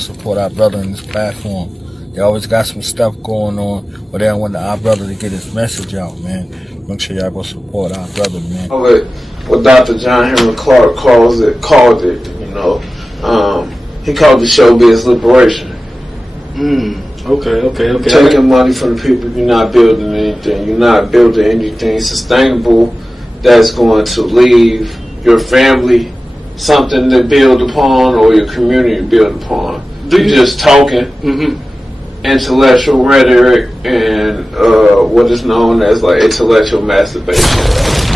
y'all support our brother in this platform. They always got some stuff going on, but they don't want our brother to get his message out, man. Make sure y'all go support our brother, man. What Dr. John Henry Clark called it, he called it showbiz liberation. Okay. Taking money from the people, you're not building anything. You're not building anything sustainable that's going to leave your family something to build upon or your community to build upon. You're just talking intellectual rhetoric and what is known as like intellectual masturbation.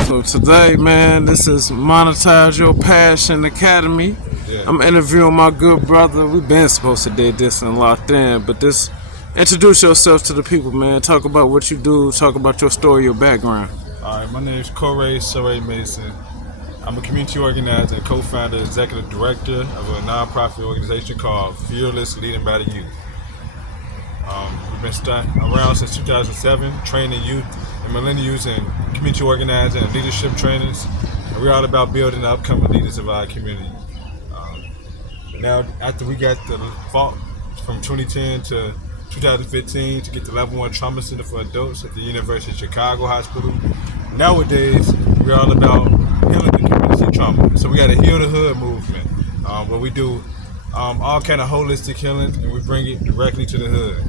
So today, man, this is Monetize Your Passion Academy. Yeah. I'm interviewing my good brother. We've been supposed to do this and locked in, but this, introduce yourself to the people, man. Talk about what you do. Talk about your story, your background. All right, my name is Corey Mason. I'm a community organizer and co-founder, executive director of a nonprofit organization called Fearless Leading by the Youth. We've been around since 2007, training youth and millennials in community organizing and leadership trainings. And we're all about building the upcoming leaders of our community. Now, after we got the fault from 2010 to 2015 to get the Level 1 Trauma Center for Adults at the University of Chicago Hospital, nowadays we're all about healing the community trauma. So we got a Heal the Hood movement where we do all kind of holistic healing and we bring it directly to the hood.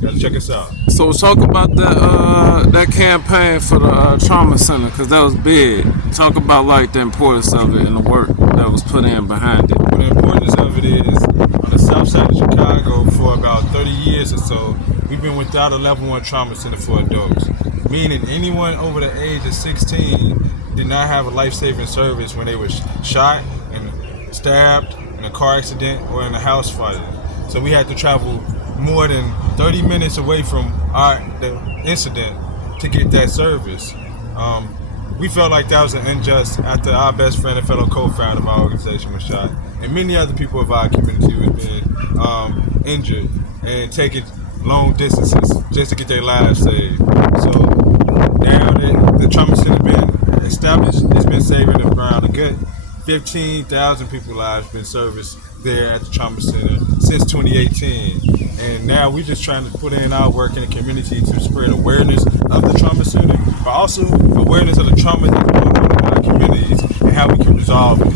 You gotta check us out. So talk about that campaign for the trauma center, because that was big. Talk about like the importance of it and the work that was put in behind it. Well, the importance of it is on the south side of Chicago for about 30 years or so, we've been without a Level 1 Trauma Center for Adults, meaning anyone over the age of 16 did not have a life-saving service when they were shot and stabbed in a car accident or in a house fire. So we had to travel more than 30 minutes away from the incident to get that service. We felt like that was an injustice after our best friend and fellow co-founder of our organization was shot, and many other people of our community were being injured and taking long distances just to get their lives saved. So now that the trauma center been established, it's been saving around a good 15,000 people's lives been serviced there at the trauma center since 2018. And now we're just trying to put in our work in the community to spread awareness of the trauma center, but also awareness of the trauma that's going on in our communities and how we can resolve it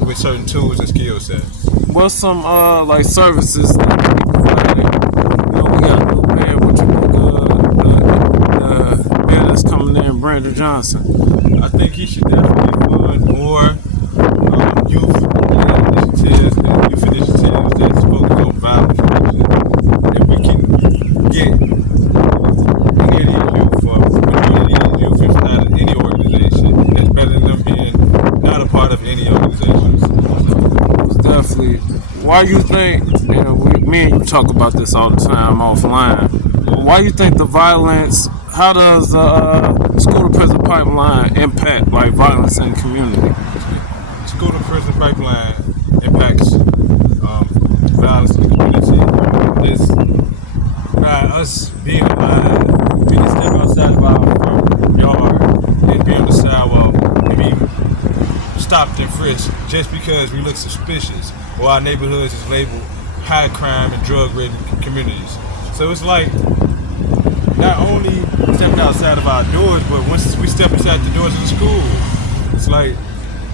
with certain tools and skill sets. What's some like services that you provide? You know, we got a new mayor, what you the mayor that's coming in, Brandon Johnson. I think he should definitely fund more youth initiatives that focus on violence prevention. If we can get any of these youth or majority of these youth inside of any organization, it's better than them being not a part of any organization. Definitely. Why you think, you know, me and you talk about this all the time offline, why you think the violence, how does school to prison pipeline impact like violence in the community? School to prison pipeline impacts violence in the community. It's by us being alive, we can step outside of our front yard and be on the sidewalk and be stopped and frisked just because we look suspicious or our neighborhoods is labeled high crime and drug-ridden communities. So it's like not only stepping outside of our doors, but once we step inside the doors of the school, it's like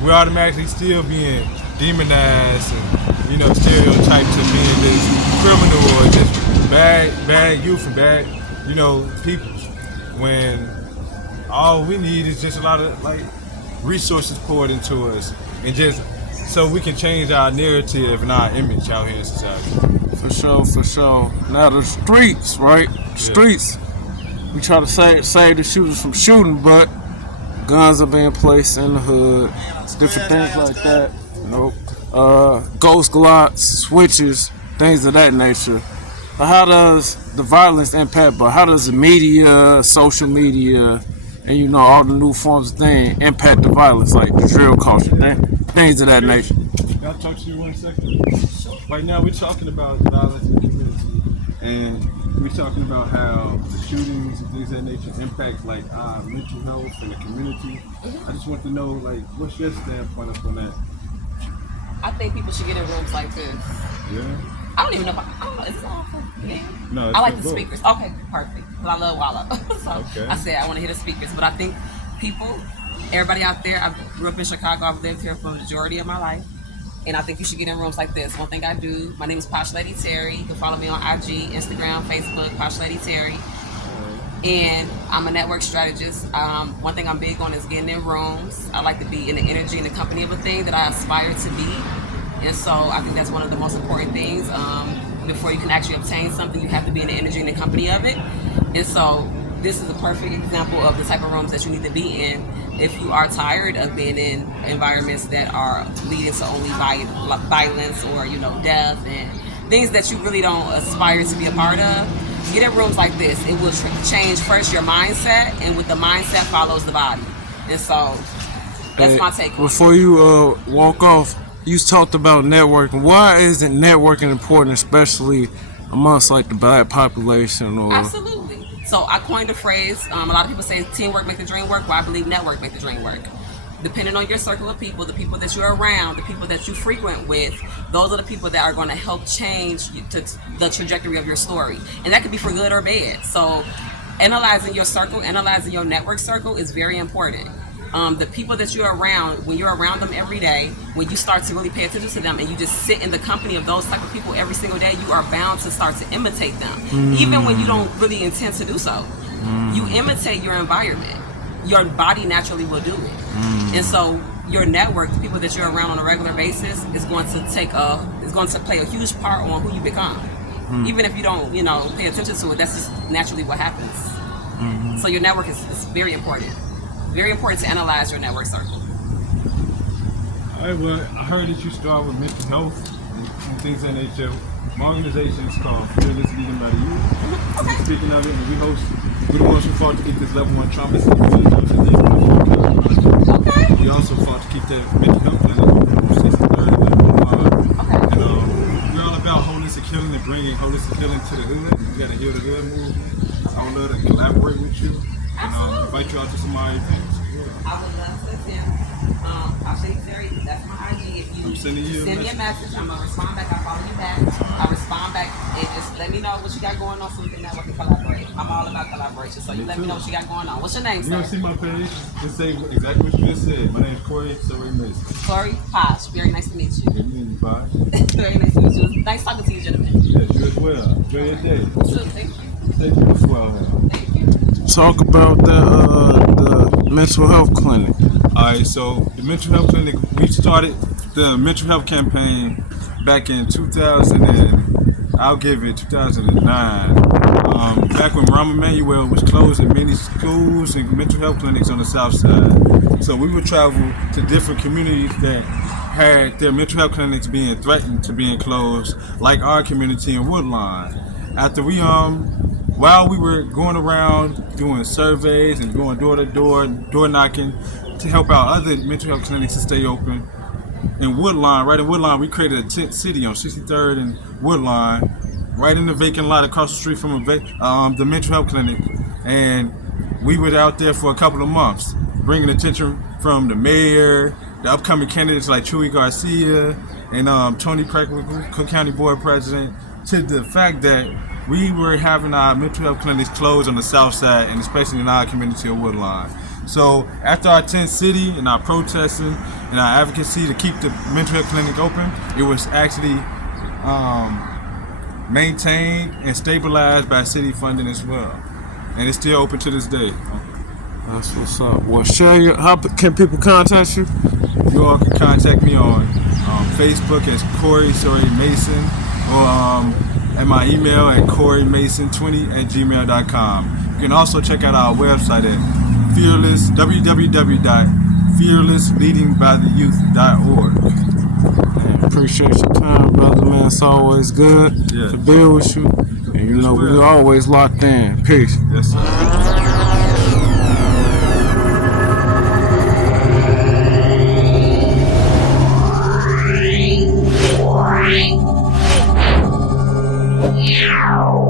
we're automatically still being demonized and, you know, stereotyped to being this criminal or just bad youth and bad, you know, people. When all we need is just a lot of like resources poured into us and just so we can change our narrative and our image out here in society. For sure. Now the streets, right? Streets. We try to save the shooters from shooting, but guns are being placed in the hood, different things like that. Ghost glocks, switches, things of that nature. But how does the violence impact? But how does the media, social media, and you know all the new forms of things impact the violence, like the drill culture, things of that nature? I'll talk to you 1 second. Right now, we're talking about violence in the community, and we're talking about how the shootings and things of that nature impact like our mental health in the community. I just want to know, like, what's your standpoint on that? I think people should get in rooms like this. Yeah. I don't even know if I don't know. Is this awful? Yeah. No, I like it's the both. speakers. Okay, perfect. Because I love Wallow. So Okay. I said I want to hear the speakers. But I think everybody out there, I grew up in Chicago. I've lived here for the majority of my life. And I think you should get in rooms like this. One thing I do, my name is Posh Lady Terry. You can follow me on IG, Instagram, Facebook, Posh Lady Terry. And I'm a network strategist. One thing I'm big on is getting in rooms. I like to be in the energy and the company of a thing that I aspire to be. And so I think that's one of the most important things. Before you can actually obtain something, you have to be in the energy and the company of it. And so this is a perfect example of the type of rooms that you need to be in if you are tired of being in environments that are leading to only violence or, death and things that you really don't aspire to be a part of. Get in rooms like this. It will change first your mindset, and with the mindset follows the body. And so that's my take on it. Before you walk off, you talked about networking. Why isn't networking important, especially amongst like the black population? Or Absolutely. So I coined a phrase. A lot of people say teamwork make the dream work. Well, I believe network make the dream work. Depending on your circle of people, the people that you're around, the people that you frequent with, those are the people that are going to help change the trajectory of your story. And that could be for good or bad. So analyzing your circle, analyzing your network circle is very important. The people that you're around, when you're around them every day, when you start to really pay attention to them and you just sit in the company of those type of people every single day, you are bound to start to imitate them, even when you don't really intend to do so. You imitate your environment. Your body naturally will do it. And so your network, the people that you're around on a regular basis, is going to play a huge part on who you become. Even if you don't, pay attention to it, that's just naturally what happens. So your network is very important. Very important to analyze your network circle. All right, well, I heard that you start with mental health and things of that nature. My organization is called Fearless Leading by the Youth. Okay. Speaking of it, we're the ones who fought to keep this level 1 trauma center. Okay. We also fought to keep the mental health clinic open since the third level. Okay. And we're all about holistic healing and bringing holistic healing to the hood. We got to heal the hood movement. I would love to collaborate with you and invite you out to some of my events. I would love to attend. I'll say Terry, that's my IG. If you send me a message, I'm gonna respond back. I'll follow you back. I'll respond back and just let me know what you got going on so we can network and collaborate. I'm all about collaboration, so you let me know what you got going on. What's your name, You sir? don't see my page? Just say exactly what you just said. My name is Corey Mason. Corey Posh. Very nice to meet you. Good meeting you, Posh. Very nice to meet you. It was nice talking to you, gentlemen. Yes, you as well. Enjoy your day. So, thank you. Stay tuned as well. Thank you. talk about the mental health clinic. Alright, so the mental health clinic, we started the mental health campaign back in 2009. Back when Rahm Emanuel was closing many schools and mental health clinics on the south side. So we would travel to different communities that had their mental health clinics being threatened to being closed, like our community in Woodlawn. After we while we were going around doing surveys and going door to door, door knocking to help out other mental health clinics to stay open, in Woodlawn, right in Woodlawn, we created a tent city on 63rd and Woodlawn, right in the vacant lot across the street from the mental health clinic. And we were out there for a couple of months, bringing attention from the mayor, the upcoming candidates like Chuy Garcia and Tony Crackwood, Cook County Board President, to the fact that we were having our mental health clinics closed on the south side, and especially in our community of Woodlawn. So after our tent city and our protesting and our advocacy to keep the mental health clinic open, it was actually maintained and stabilized by city funding as well. And it's still open to this day. That's what's up. Well, how can people contact you? You all can contact me on Facebook as Corey Mason, or at my email at CoreyMason20@gmail.com. You can also check out our website at www.fearlessleadingbytheyouth.org. Appreciate your time, brother, man. It's always good to build with you. And you know, we're always locked in. Peace. Yes, sir. Wow.